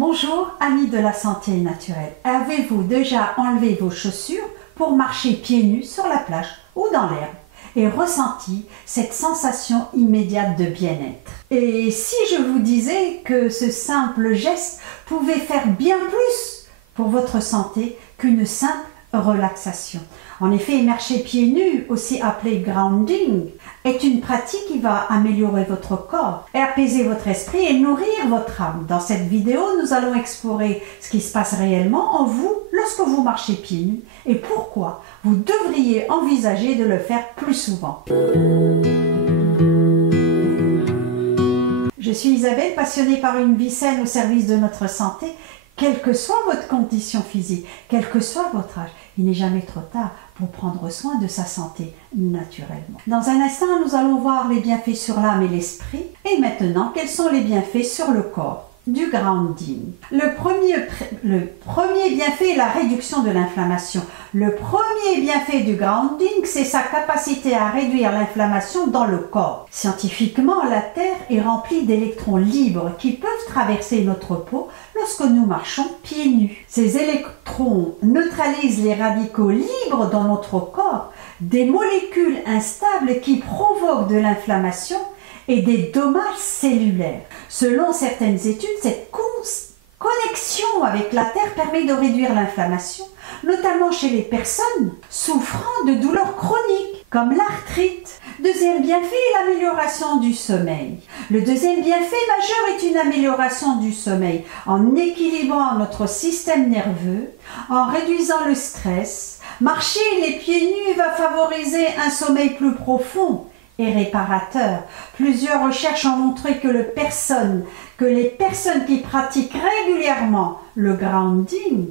Bonjour amis de la santé naturelle, avez-vous déjà enlevé vos chaussures pour marcher pieds nus sur la plage ou dans l'herbe et ressenti cette sensation immédiate de bien-être? Et si je vous disais que ce simple geste pouvait faire bien plus pour votre santé qu'une simple relaxation? En effet, marcher pieds nus, aussi appelé grounding, est une pratique qui va améliorer votre corps, apaiser votre esprit et nourrir votre âme. Dans cette vidéo, nous allons explorer ce qui se passe réellement en vous lorsque vous marchez pieds nus et pourquoi vous devriez envisager de le faire plus souvent. Je suis Isabelle, passionnée par une vie saine au service de notre santé. Quelle que soit votre condition physique, quel que soit votre âge, il n'est jamais trop tard pour prendre soin de sa santé naturellement. Dans un instant, nous allons voir les bienfaits sur l'âme et l'esprit. Et maintenant, quels sont les bienfaits sur le corps du grounding? Le premier bienfait est la réduction de l'inflammation. Le premier bienfait du grounding, c'est sa capacité à réduire l'inflammation dans le corps. Scientifiquement, la Terre est remplie d'électrons libres qui peuvent traverser notre peau lorsque nous marchons pieds nus. Ces électrons neutralisent les radicaux libres dans notre corps, des molécules instables qui provoquent de l'inflammation et des dommages cellulaires. Selon certaines études, cette connexion avec la Terre permet de réduire l'inflammation, notamment chez les personnes souffrant de douleurs chroniques, comme l'arthrite. Deuxième bienfait, l'amélioration du sommeil. Le deuxième bienfait majeur est une amélioration du sommeil en équilibrant notre système nerveux, en réduisant le stress. Marcher les pieds nus va favoriser un sommeil plus profond et réparateur. Plusieurs recherches ont montré que les personnes qui pratiquent régulièrement le grounding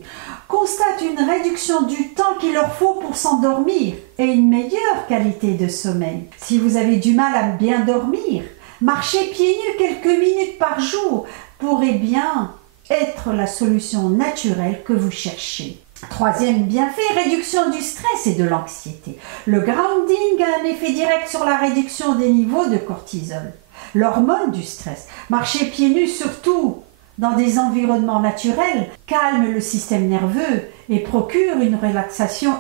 constatent une réduction du temps qu'il leur faut pour s'endormir et une meilleure qualité de sommeil. Si vous avez du mal à bien dormir, marcher pieds nus quelques minutes par jour pourrait bien être la solution naturelle que vous cherchez. Troisième bienfait, réduction du stress et de l'anxiété. Le grounding a un effet direct sur la réduction des niveaux de cortisol, l'hormone du stress. Marcher pieds nus, surtout dans des environnements naturels, calme le système nerveux et procure une relaxation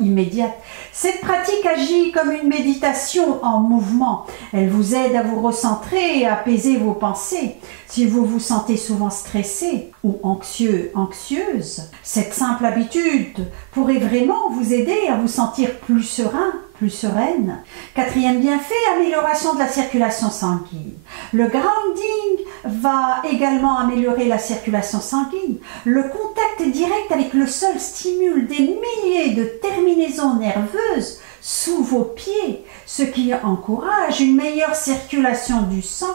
immédiate. Cette pratique agit comme une méditation en mouvement. Elle vous aide à vous recentrer et à apaiser vos pensées. Si vous vous sentez souvent stressé ou anxieuse, cette simple habitude pourrait vraiment vous aider à vous sentir plus serein, plus sereine. Quatrième bienfait, amélioration de la circulation sanguine. Le grounding va également améliorer la circulation sanguine. Le contact direct avec le sol stimule des milliers de terminaisons nerveuses sous vos pieds, ce qui encourage une meilleure circulation du sang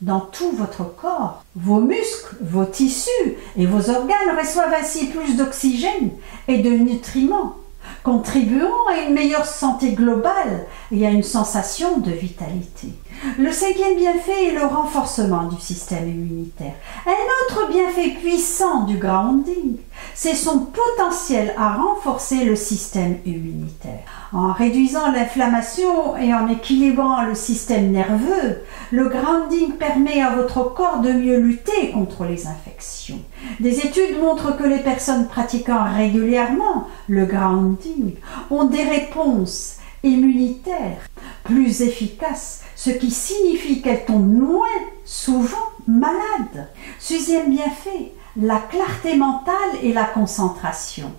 dans tout votre corps. Vos muscles, vos tissus et vos organes reçoivent ainsi plus d'oxygène et de nutriments, contribuant à une meilleure santé globale et à une sensation de vitalité. Le cinquième bienfait est le renforcement du système immunitaire. Un autre bienfait puissant du grounding, c'est son potentiel à renforcer le système immunitaire. En réduisant l'inflammation et en équilibrant le système nerveux, le grounding permet à votre corps de mieux lutter contre les infections. Des études montrent que les personnes pratiquant régulièrement le grounding ont des réponses immunitaires plus efficaces, ce qui signifie qu'elles tombent moins souvent malades. Sixième bienfait, la clarté mentale et la concentration.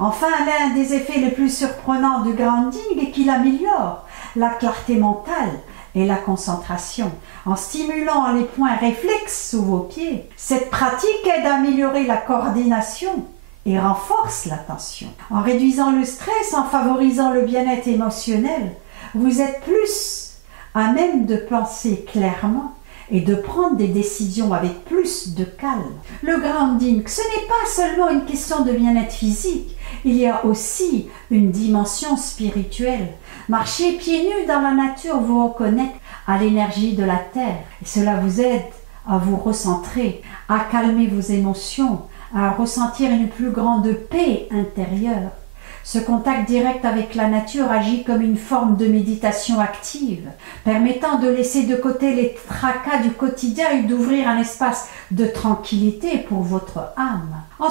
Enfin, l'un des effets les plus surprenants du grounding est qu'il améliore la clarté mentale et la concentration. En stimulant les points réflexes sous vos pieds, cette pratique aide à améliorer la coordination et renforce l'attention. En réduisant le stress, en favorisant le bien-être émotionnel, vous êtes plus à même de penser clairement et de prendre des décisions avec plus de calme. Le grounding, ce n'est pas seulement une question de bien-être physique, il y a aussi une dimension spirituelle. Marcher pieds nus dans la nature vous reconnecte à l'énergie de la terre et cela vous aide à vous recentrer, à calmer vos émotions, à ressentir une plus grande paix intérieure. Ce contact direct avec la nature agit comme une forme de méditation active, permettant de laisser de côté les tracas du quotidien et d'ouvrir un espace de tranquillité pour votre âme. En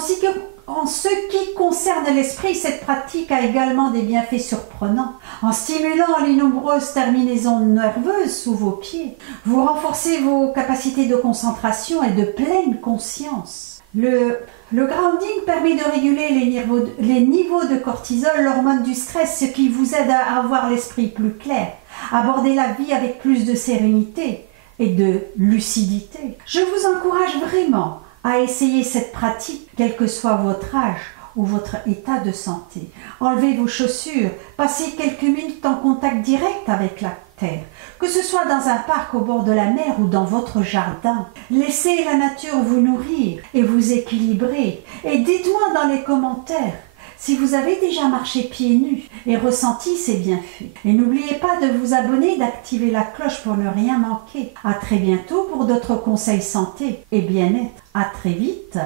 ce qui concerne l'esprit, cette pratique a également des bienfaits surprenants. En stimulant les nombreuses terminaisons nerveuses sous vos pieds, vous renforcez vos capacités de concentration et de pleine conscience. Le grounding permet de réguler les niveaux de cortisol, l'hormone du stress, ce qui vous aide à avoir l'esprit plus clair, aborder la vie avec plus de sérénité et de lucidité. Je vous encourage vraiment à essayer cette pratique, quel que soit votre âge ou votre état de santé. Enlevez vos chaussures, passez quelques minutes en contact direct avec la terre, que ce soit dans un parc au bord de la mer ou dans votre jardin. Laissez la nature vous nourrir et vous équilibrer. Et dites-moi dans les commentaires si vous avez déjà marché pieds nus et ressenti ces bienfaits. Et n'oubliez pas de vous abonner et d'activer la cloche pour ne rien manquer. À très bientôt pour d'autres conseils santé et bien-être. À très vite.